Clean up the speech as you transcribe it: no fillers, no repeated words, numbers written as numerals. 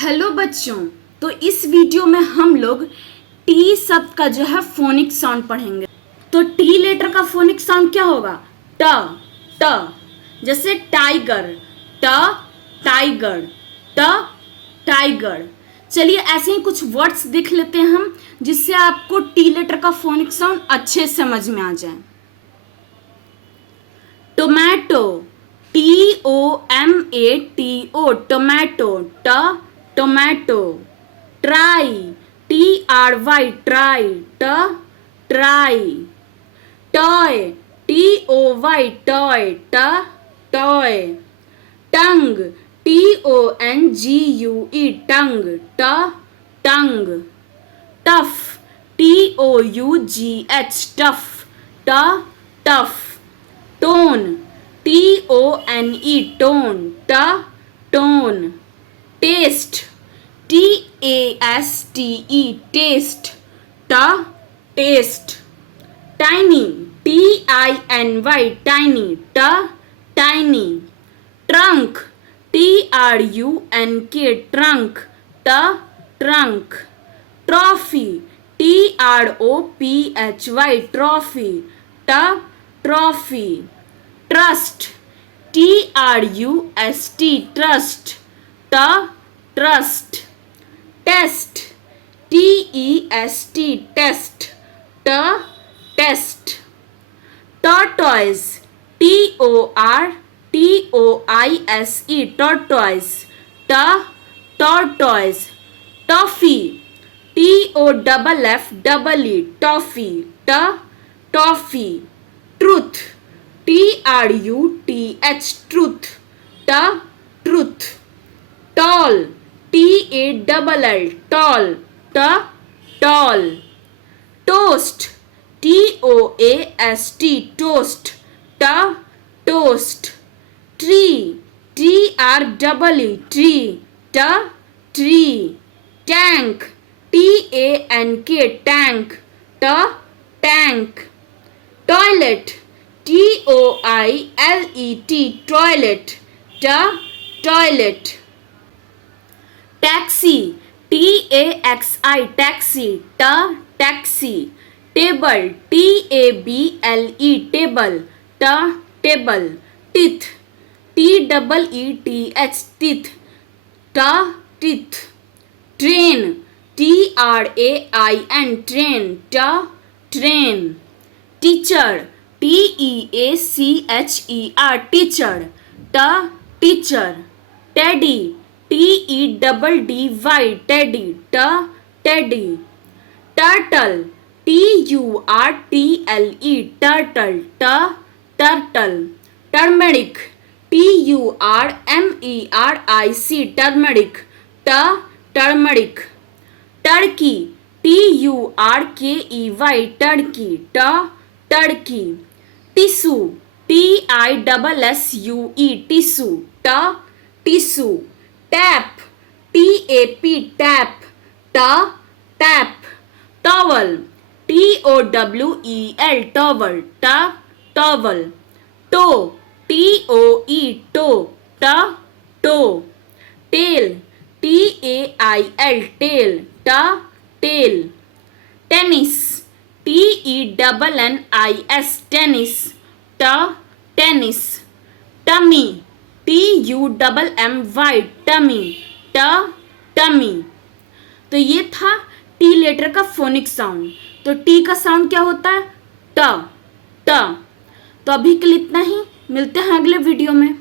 Hello बच्चों। तो इस वीडियो में हम लोग टी शब्द का जो है फोनिक साउंड पढ़ेंगे। तो टी लेटर का फोनिक साउंड क्या होगा? ट ट। जैसे टाइगर, ट टाइगर, ट टाइगर। चलिए ऐसे ही कुछ वर्ड्स देख लेते हैं हम, जिससे आपको टी लेटर का फोनिक साउंड अच्छे समझ में आ जाए। टोमेटो, TOMATO, टोमेटो, ट टोमेटो। ट्राई, TRY, ट्राई, ट ट्राई। टॉय, TOY, टॉय, ट टॉय। टंग, TONGUE, टंग, ट टंग। टफ, TOUGH, टफ, ट टफ। टोन, TONE, टोन, ट टोन। टेस्ट, TASTE, टेस्ट, ट टेस्ट। टाइनी, TINY, टाइनी, ट टाइनी। ट्रंक, TRUNK, ट्रंक, ट trunk. Trophy, TROPHY, trophy, ट trophy. Trust, TRUST, trust, ट trust. Test, TEST, test, ट test. Tortoise, TORTOISE, tortoise, ट tortoise. Toffee, TOFFE, toffee, ट toffee. Truth, TRUTH, truth, ट truth. Toll, TALL, toll, ट toll. Toast, TOAST, toast, ट toast. Tree, TREE, tree, ट tree. Tank, TANK, tank, ट tank. Toilet, TOILET, toilet, ट toilet. Taxi, TAXI, taxi, ट taxi. Table, TABLE, table, ट table. Teeth, TEETH, teeth, ट teeth. Train, TRAIN, train, ट train. Teacher, TEACHER, teacher, ट teacher. Teddy, TEDDY, teddy, ट teddy. Turtle, TURTLE, turtle, ट turtle. Turmeric, TURMERIC, turmeric, ट turmeric. Turkey, TURKEY, Turkey, ट Turkey. Tissue, TISSUE, tissue, ट tissue. Tap, TAP, tap, ट tap. Towel, TOWEL, towel, ट towel. To, TOE, to, ट to. Tell, TAIL, tell, ट tell. Tennis, TENNIS, tennis, ट tennis. Tummy, TUMMY, tummy, ट tummy. तो ये था टी लेटर का फोनिक साउंड। तो टी का साउंड क्या होता है? ट ट। तो अभी के लिए इतना ही, मिलते हैं अगले वीडियो में।